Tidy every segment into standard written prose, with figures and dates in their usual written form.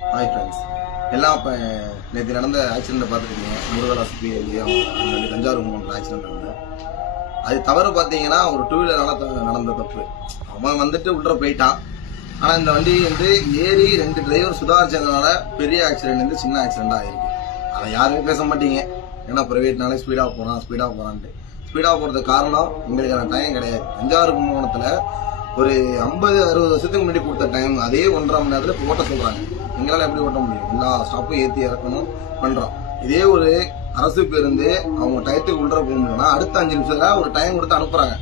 Hi friends, எல்லாம் இப்போ நேற்று நடந்த ஆக்சிடெண்ட்டை பார்த்துருக்கீங்க. முருகதாஸ் பிஎல்லையும் தஞ்சாவூர் கும்பகோணம் ஆக்சிடென்ட் நடந்தது. அது தவறு பார்த்தீங்கன்னா ஒரு டூ வீலரால் நடந்த தப்பு. அவன் வந்துட்டு உள்ள போயிட்டான். ஆனால் இந்த வண்டி வந்து ஏறி 2 டிரைவர் சுதாரிச்சதுனால பெரிய ஆக்சிடென்ட் வந்து சின்ன ஆக்சிடென்ட் ஆகிருக்கு. அதை யாருமே பேச மாட்டீங்க. ஏன்னா ப்ரைவேட்னாலே ஸ்பீடாக போகிறான்ட்டு. ஸ்பீடாக போகிறதுக்கு காரணம் எங்களுக்கான டைம் கிடையாது. தஞ்சாவூர் கும்பகோணத்தில் ஒரு 50-60 வருஷத்துக்கு முன்னாடி கொடுத்த டைம் அதே 1.5 மணி நேரத்தில் ஓட்ட சொல்றாங்க. எங்களால் எப்படி ஓட்ட முடியும்? எல்லா ஸ்டாப்பும் ஏற்றி இறக்கணும் பண்றோம். இதே ஒரு அரசு பேருந்து அவங்க டயத்துக்கு உள்ள போக முடியும்னா அடுத்த 5 நிமிஷத்துல ஒரு டைம் கொடுத்து அனுப்புறாங்க.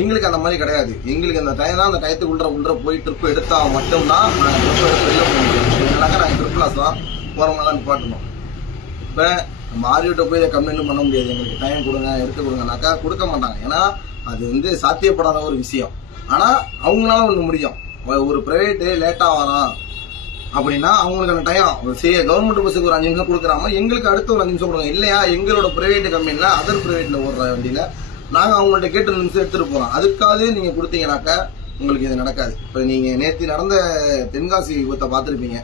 எங்களுக்கு அந்த மாதிரி கிடையாது. எங்களுக்கு அந்த டைம் தான் அந்த டயத்துக்கு உள்ள போய் ட்ரிப் எடுத்தா மட்டும்தான் நாங்கள் ட்ரிப் எடுத்து வெளில போக முடியும். இல்லைனாக்கா நாங்கள் ட்ரிப் கிளாஸ் தான் போறவங்க தான் நிப்பாட்டணும். இப்போ நம்ம ஆரியோட்ட போய் கம்ப்ளைண்ட் பண்ண முடியாது. எங்களுக்கு டைம் கொடுங்க எடுத்து கொடுங்கனாக்கா கொடுக்க மாட்டாங்க. ஏன்னா அது வந்து சாத்தியப்படாத ஒரு விஷயம். ஆனா அவங்களால ஒண்ணு முடியும். ஒரு பிரைவேட் லேட்டா வரான் அப்படின்னா அவங்களுக்கு அந்த டைம் கவர்மெண்ட் பஸ்ஸுக்கு ஒரு 5 நிமிஷம் கொடுக்குறாம எங்களுக்கு அடுத்த ஒரு 5 நிமிஷம் கொடுங்க. இல்லையா எங்களோட பிரைவேட் கம்பெனில அதர் பிரைவேட்ல ஓடுற வண்டியில நாங்க அவங்கள்ட்ட கேட்டு 2 நிமிஷம் எடுத்துட்டு போறோம். அதுக்காக நீங்க கொடுத்தீங்கன்னாக்கா உங்களுக்கு இது நடக்காது. இப்ப நீங்க நேற்று நடந்த தென்காசி விபத்தை பார்த்துருப்பீங்க.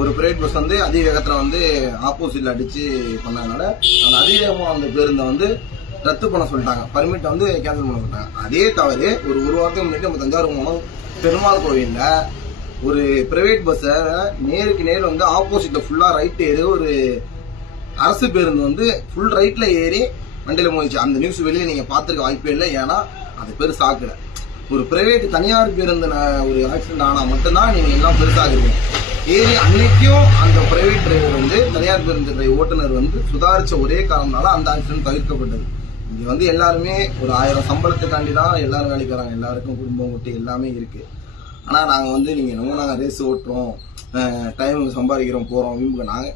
ஒரு பிரைவேட் பஸ் வந்து அதிக வேகத்துல வந்து ஆப்போசிட்ல அடிச்சு பண்ணதுனால அந்த அதிவேகமா அந்த பேருந்தை வந்து ரத்து பண்ண சொல்லிட்டாங்க. பர்மிட் வந்து கேன்சல் பண்ண சொல்லிட்டாங்க. அதே தவறு ஒரு வாரத்துக்கு முன்னாடி நம்ம தஞ்சாவூர் கும்பகோணம் பெருமாள் கோவில்ல ஒரு பிரைவேட் பஸ்ஸை நேருக்கு நேர் வந்து ஆப்போசிட்ல ஃபுல்லா ரைட் ஏறி ஒரு அரசு பேருந்து வந்து ஃபுல் ரைட்ல ஏறி வண்டியில போயிடுச்சு. அந்த நியூஸ் வெளியே நீங்க பாத்துருக்க வாய்ப்பே இல்லை. ஏன்னா அது பெருசாக்கல. ஒரு பிரைவேட் தனியார் பேருந்து ஒரு ஆக்சிடென்ட் ஆனா மட்டும்தான் நீங்க எல்லாம் பெருசாகுறீங்க. ஏறி அன்னைக்கும் அந்த பிரைவேட் டிரைவர் வந்து தனியார் பேருந்து ஓட்டுநர் வந்து சுதாரிச்ச ஒரே காரணம்னால அந்த ஆக்சிடென்ட் தவிர்க்கப்பட்டது. இங்க வந்து எல்லாருமே ஒரு 1000 சம்பளத்துக்காண்டி தான் எல்லாரும் வேலைக்கு வராங்க. எல்லாருக்கும் குடும்பம் குட்டி எல்லாமே இருக்கு. ஆனா நாங்க வந்து நீங்க நாங்க ரேஸ் ஓட்டுறோம், டைம் சம்பாதிக்கிறோம், போறோம், நாங்க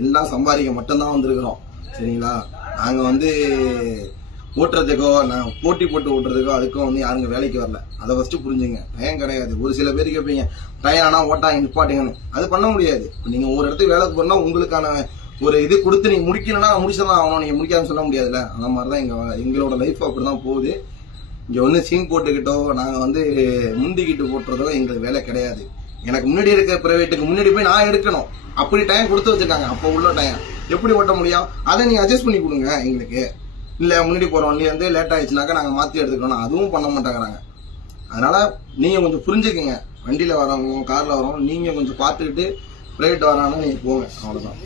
எல்லாம் சம்பாதிக்க மட்டும்தான் வந்திருக்கிறோம். சரிங்களா? நாங்க வந்து ஓட்டுறதுக்கோ போட்டி போட்டு ஓட்டுறதுக்கோ அதுக்கும் வந்து யாருங்க வேலைக்கு வரல. அதை ஃபர்ஸ்ட் புரிஞ்சுங்க. டைம் கிடையாது. ஒரு சில பேர் கேட்பீங்க டைம் ஆனா ஓட்டாங்க நிப்பாட்டுங்கன்னு. அது பண்ண முடியாது. நீங்க ஒரு இடத்துக்கு வேலைக்கு போனா உங்களுக்கான ஒரு இது கொடுத்து நீங்க முடிக்கணும்னா முடிச்சதான் ஆகணும். நீங்க முடிக்காதுன்னு சொல்ல முடியாதுல்ல. அந்த மாதிரிதான் எங்களோட லைஃப் அப்படிதான் போகுது. இங்க வந்து சீன் போட்டுக்கிட்டோ நாங்க வந்து முந்திக்கிட்டு போட்டுறதோ எங்களுக்கு வேலை கிடையாது. எனக்கு முன்னாடி இருக்க பிரைவேட்டுக்கு முன்னாடி போய் நான் எடுக்கணும். அப்படி டைம் கொடுத்து வச்சிருக்காங்க. அப்போ உள்ள டைம் எப்படி ஓட்ட முடியும்? அதை நீங்க அட்ஜஸ்ட் பண்ணி கொடுங்க எங்களுக்கு. இல்ல முன்னாடி போற வண்டி வந்து லேட் ஆயிடுச்சுனாக்கா நாங்க மாத்தி எடுத்துக்கணும். அதுவும் பண்ண மாட்டேங்கிறாங்க. அதனால நீங்க கொஞ்சம் புரிஞ்சுக்குங்க. வண்டியில வரவங்க கார்ல வரவங்க நீங்க கொஞ்சம் பார்த்துக்கிட்டு பிரைவேட் வரான்னு நீங்க போங்க. அவ்வளவுதான்.